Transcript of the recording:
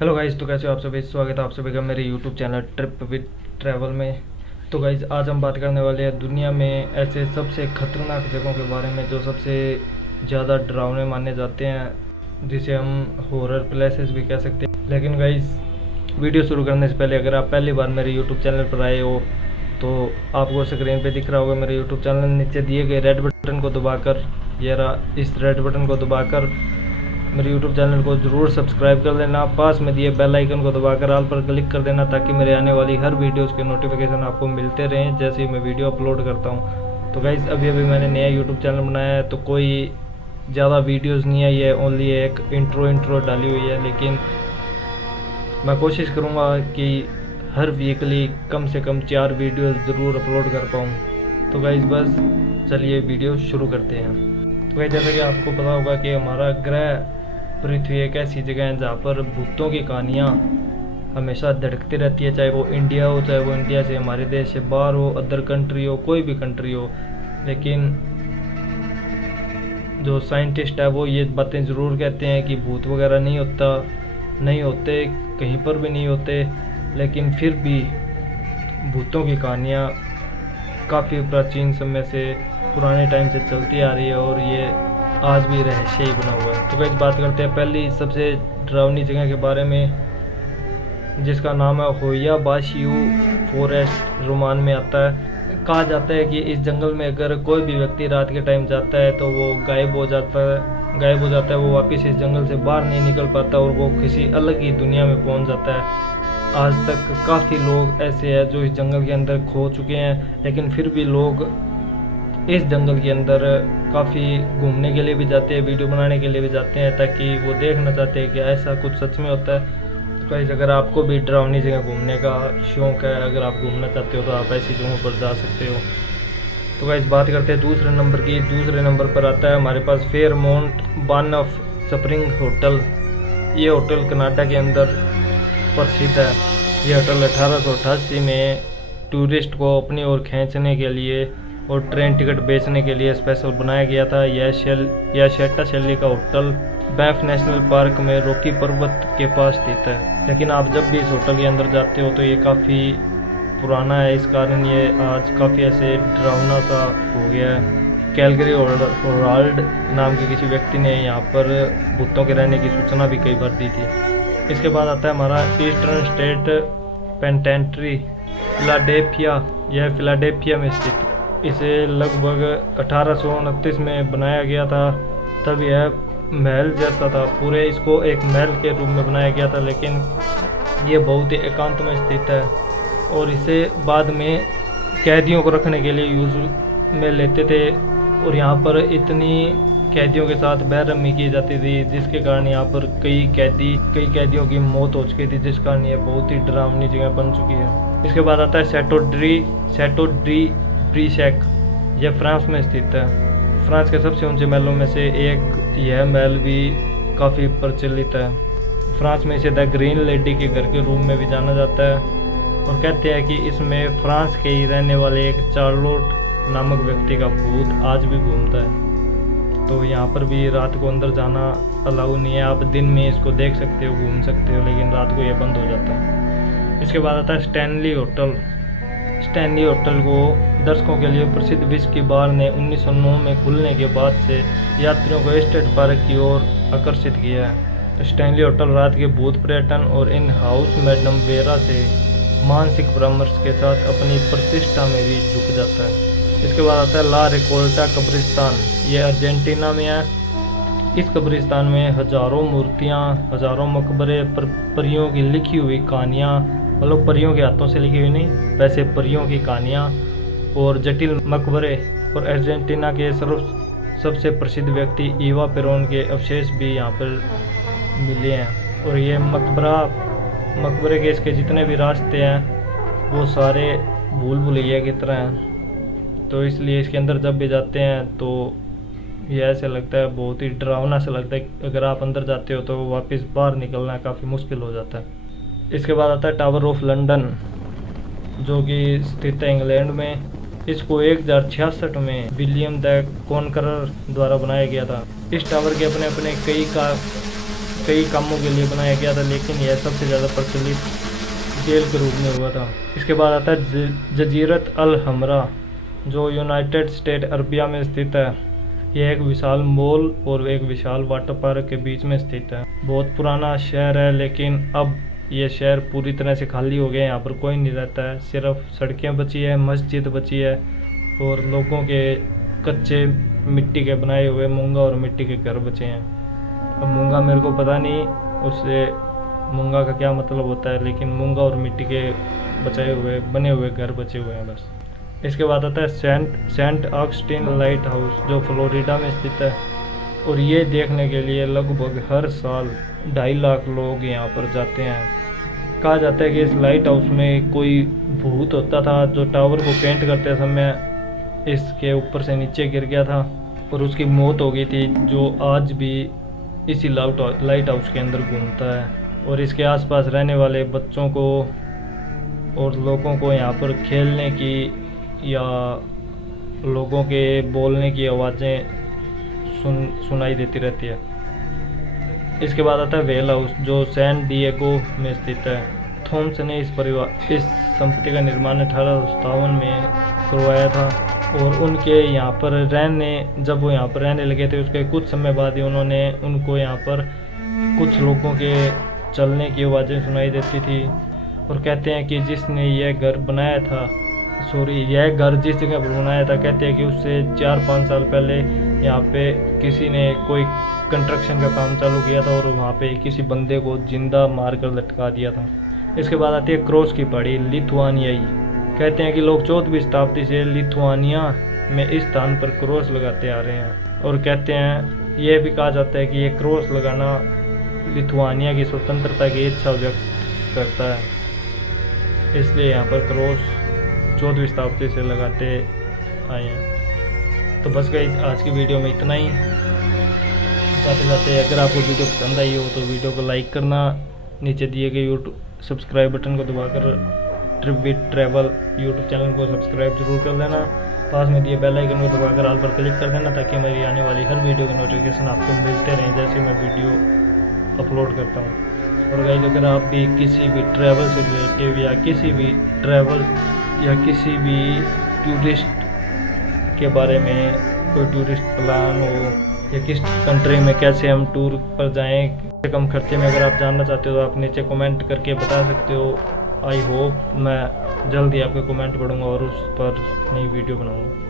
Hello guys, तो कैसे हो आप सभी। स्वागत है आप सभी का मेरे YouTube channel trip with travel में। तो गाइस, आज हम बात करने वाले हैं दुनिया में ऐसे सबसे खतरनाक जगहों के बारे में जो सबसे ज़्यादा डरावने माने जाते हैं, जिसे हम हॉरर प्लेसेस भी कह सकते हैं। लेकिन गाइस, वीडियो शुरू करने से पहले अगर आप पहली बार मेरे यूट्यूब चैनल पर आए हो तो आपको स्क्रीन पे दिख रहा होगा मेरे यूट्यूब चैनल, नीचे दिए गए रेड बटन को दबाकर, इस रेड बटन को दबाकर मेरे यूट्यूब चैनल को ज़रूर सब्सक्राइब कर लेना। पास में दिए बेल आइकन को दबाकर ऑल पर क्लिक कर देना ताकि मेरे आने वाली हर वीडियोज़ के नोटिफिकेशन आपको मिलते रहें जैसे ही मैं वीडियो अपलोड करता हूँ। तो गाइज़, अभी मैंने नया यूट्यूब चैनल बनाया है, तो कोई ज़्यादा वीडियोज़ नहीं आई है, ओनली एक इंट्रो डाली हुई है। लेकिन मैं कोशिश करूँगा कि हर वीकली कम से कम 4 वीडियोज़ ज़रूर अपलोड कर पाऊँ। तो गाइज़, बस चलिए वीडियो शुरू करते हैं। तो गाइज़, जैसा कि आपको पता होगा कि हमारा ग्रह पृथ्वी एक ऐसी जगह है जहाँ पर भूतों की कहानियाँ हमेशा धड़कती रहती है, चाहे वो इंडिया हो, चाहे वो इंडिया से हमारे देश से बाहर हो, अदर कंट्री हो, कोई भी कंट्री हो। लेकिन जो साइंटिस्ट है वो ये बातें ज़रूर कहते हैं कि भूत वगैरह नहीं होते, कहीं पर भी नहीं होते। लेकिन फिर भी भूतों की कहानियाँ काफ़ी प्राचीन समय से, पुराने टाइम से चलती आ रही है और ये आज भी रहस्य ही बना हुआ है। तो गाइस, बात करते हैं पहली सबसे डरावनी जगह के बारे में, जिसका नाम है होया बाशियू फॉरेस्ट, रोमान में आता है। कहा जाता है कि इस जंगल में अगर कोई भी व्यक्ति रात के टाइम जाता है तो वो गायब हो जाता है, वो वापस इस जंगल से बाहर नहीं निकल पाता और वो किसी अलग ही दुनिया में पहुंच जाता है। आज तक काफ़ी लोग ऐसे हैं जो इस जंगल के अंदर खो चुके हैं, लेकिन फिर भी लोग इस जंगल के अंदर काफ़ी घूमने के लिए भी जाते हैं, वीडियो बनाने के लिए भी जाते हैं, ताकि वो देखना चाहते हैं कि ऐसा कुछ सच में होता है। तो गाइस, अगर आपको भी डरावनी जगह घूमने का शौक़ है, अगर आप घूमना चाहते हो तो आप ऐसी जगहों पर जा सकते हो। तो गाइस, बात करते हैं दूसरे नंबर की। दूसरे नंबर पर आता है हमारे पास फेयरमाउंट बानफ स्प्रिंग होटल। ये होटल कनाडा के अंदर प्रसिद्ध है। ये होटल 1888 में टूरिस्ट को अपनी ओर खींचने के लिए और ट्रेन टिकट बेचने के लिए स्पेशल बनाया गया था। यह शेटा शैली का होटल बैंफ नेशनल पार्क में रॉकी पर्वत के पास स्थित है। लेकिन आप जब भी इस होटल के अंदर जाते हो तो ये काफ़ी पुराना है, इस कारण ये आज काफ़ी ऐसे डरावना सा हो गया है। कैलगरी ओराल्ड नाम के किसी व्यक्ति ने यहाँ पर भूतों के रहने की सूचना भी कई बार दी थी। इसके बाद आता है हमारा ईस्टर्न स्टेट पेंटेंट्री फिलाडेल्फिया। यह फिलाडेल्फिया में स्थित। इसे लगभग 1829 में बनाया गया था। तब यह महल जैसा था, पूरे इसको एक महल के रूप में बनाया गया था, लेकिन ये बहुत ही एकांत में स्थित है और इसे बाद में कैदियों को रखने के लिए यूज़ में लेते थे। और यहाँ पर इतनी कैदियों के साथ बेरहमी की जाती थी जिसके कारण यहाँ पर कई कैदियों की मौत हो चुकी थी, जिस कारण ये बहुत ही डरावनी जगह बन चुकी है। इसके बाद आता है सैटो डी ब्रिशेक। यह फ्रांस में स्थित है। फ्रांस के सबसे ऊंचे महलों में से एक यह महल भी काफ़ी प्रचलित है। फ्रांस में इसे द ग्रीन लेडी के घर के रूप में भी जाना जाता है और कहते हैं कि इसमें फ्रांस के ही रहने वाले एक चार्लोट नामक व्यक्ति का भूत आज भी घूमता है। तो यहाँ पर भी रात को अंदर जाना अलाउ नहीं है। आप दिन में इसको देख सकते हो, घूम सकते हो, लेकिन रात को यह बंद हो जाता है। इसके बाद आता है स्टैनली होटल। स्टैनली होटल को दर्शकों के लिए प्रसिद्ध विस्की बार ने 1909 में खुलने के बाद से यात्रियों को स्टेट पार्क की ओर आकर्षित किया है। स्टैनली होटल रात के भूत पर्यटन और इन हाउस मैडम वेरा से मानसिक परामर्श के साथ अपनी प्रतिष्ठा में भी झुक जाता है। इसके बाद आता है ला रिकोल्टा कब्रिस्तान। ये अर्जेंटीना में है। इस कब्रिस्तान में हजारों मूर्तियाँ, हजारों मकबरे, परियों की लिखी हुई कहानियाँ, मतलब परियों के हाथों से लिखी हुई नहीं, वैसे परियों की कहानियाँ और जटिल मकबरे, और अर्जेंटीना के सबसे प्रसिद्ध व्यक्ति ईवा पेरोन के अवशेष भी यहाँ पर मिले हैं। और ये मकबरे के इसके जितने भी रास्ते हैं वो सारे भूल भुलैया की तरह हैं। तो इसलिए इसके अंदर जब भी जाते हैं तो ये ऐसे लगता है, बहुत ही डरावना सा लगता है। अगर आप अंदर जाते हो तो वापस बाहर निकलना काफ़ी मुश्किल हो जाता है। इसके बाद आता है टावर ऑफ लंदन, जो कि स्थित है इंग्लैंड में। इसको 1066 में विलियम द कॉन्करर द्वारा बनाया गया था। इस टावर के अपने अपने कई कामों के लिए बनाया गया था, लेकिन यह सबसे ज़्यादा प्रचलित जेल के रूप में हुआ था। इसके बाद आता है जजीरत अल हमरा, जो यूनाइटेड स्टेट अरबिया में स्थित है। यह एक विशाल मॉल और एक विशाल वाटर पार्क के बीच में स्थित है। बहुत पुराना शहर है, लेकिन अब यह शहर पूरी तरह से खाली हो गया है। यहाँ पर कोई नहीं रहता है, सिर्फ सड़कें बची है, मस्जिद बची है और लोगों के कच्चे मिट्टी के बनाए हुए मूंगा और मिट्टी के घर बचे हैं। अब मूंगा मेरे को पता नहीं उससे मूंगा का क्या मतलब होता है, लेकिन मूंगा और मिट्टी के बने हुए घर बचे हुए हैं बस। इसके बाद आता है सेंट ऑगस्टिन लाइट हाउस, जो फ्लोरिडा में स्थित है और ये देखने के लिए लगभग हर साल 2.5 लाख लोग यहाँ पर जाते हैं। कहा जाता है कि इस लाइट हाउस में कोई भूत होता था जो टावर को पेंट करते समय इसके ऊपर से नीचे गिर गया था और उसकी मौत हो गई थी, जो आज भी इसी लाइट हाउस के अंदर घूमता है। और इसके आसपास रहने वाले बच्चों को और लोगों को यहाँ पर खेलने की या लोगों के बोलने की आवाज़ें सुनाई देती रहती है। इसके बाद आता है वेल हाउस, जो सैन डिएगो में स्थित है। थॉमस ने इस संपत्ति का निर्माण 1857 में करवाया था और उनके यहाँ पर जब वो यहाँ पर रहने लगे थे, उसके कुछ समय बाद ही उनको यहाँ पर कुछ लोगों के चलने की आवाज़ें सुनाई देती थी। और कहते हैं कि जिसने यह घर बनाया था, यह घर जिस जगह पर बनाया था, कहते हैं कि उससे 4-5 साल पहले यहाँ पे किसी ने कोई कंस्ट्रक्शन का काम चालू किया था और वहाँ पे किसी बंदे को जिंदा मारकर लटका दिया था। इसके बाद आती है क्रॉस की पहाड़ी, लिथुआनियाई। कहते हैं कि लोग 14वीं शताब्दी से लिथुआनिया में इस स्थान पर क्रॉस लगाते आ रहे हैं और कहते हैं, यह भी कहा जाता है कि ये क्रॉस लगाना लिथुआनिया की स्वतंत्रता की इच्छा व्यक्त करता है, इसलिए यहाँ पर क्रॉस 14वीं शताब्दी से लगाते आए हैं। तो बस गाइस, आज की वीडियो में इतना ही। जाते जाते अगर आपको वीडियो पसंद आई हो तो वीडियो को लाइक करना, नीचे दिए गए यूट्यूब सब्सक्राइब बटन को दबाकर trip with travel YouTube channel को सब्सक्राइब जरूर कर लेना। पास में दिए बेल आइकन को दबाकर ऑल पर क्लिक कर देना, ताकि मेरी आने वाली हर वीडियो की नोटिफिकेशन आपको मिलते रहें जैसे मैं वीडियो अपलोड करता हूँ। और गाइस, अगर आप भी किसी भी ट्रैवल से रिलेटिव या किसी भी ट्रैवल या किसी भी टूरिस्ट के बारे में कोई टूरिस्ट प्लान हो या किस कंट्री में कैसे हम टूर पर जाएं कम खर्चे में, अगर आप जानना चाहते हो तो आप नीचे कमेंट करके बता सकते हो। आई होप मैं जल्दी आपके कमेंट पढ़ूंगा और उस पर नई वीडियो बनाऊंगा।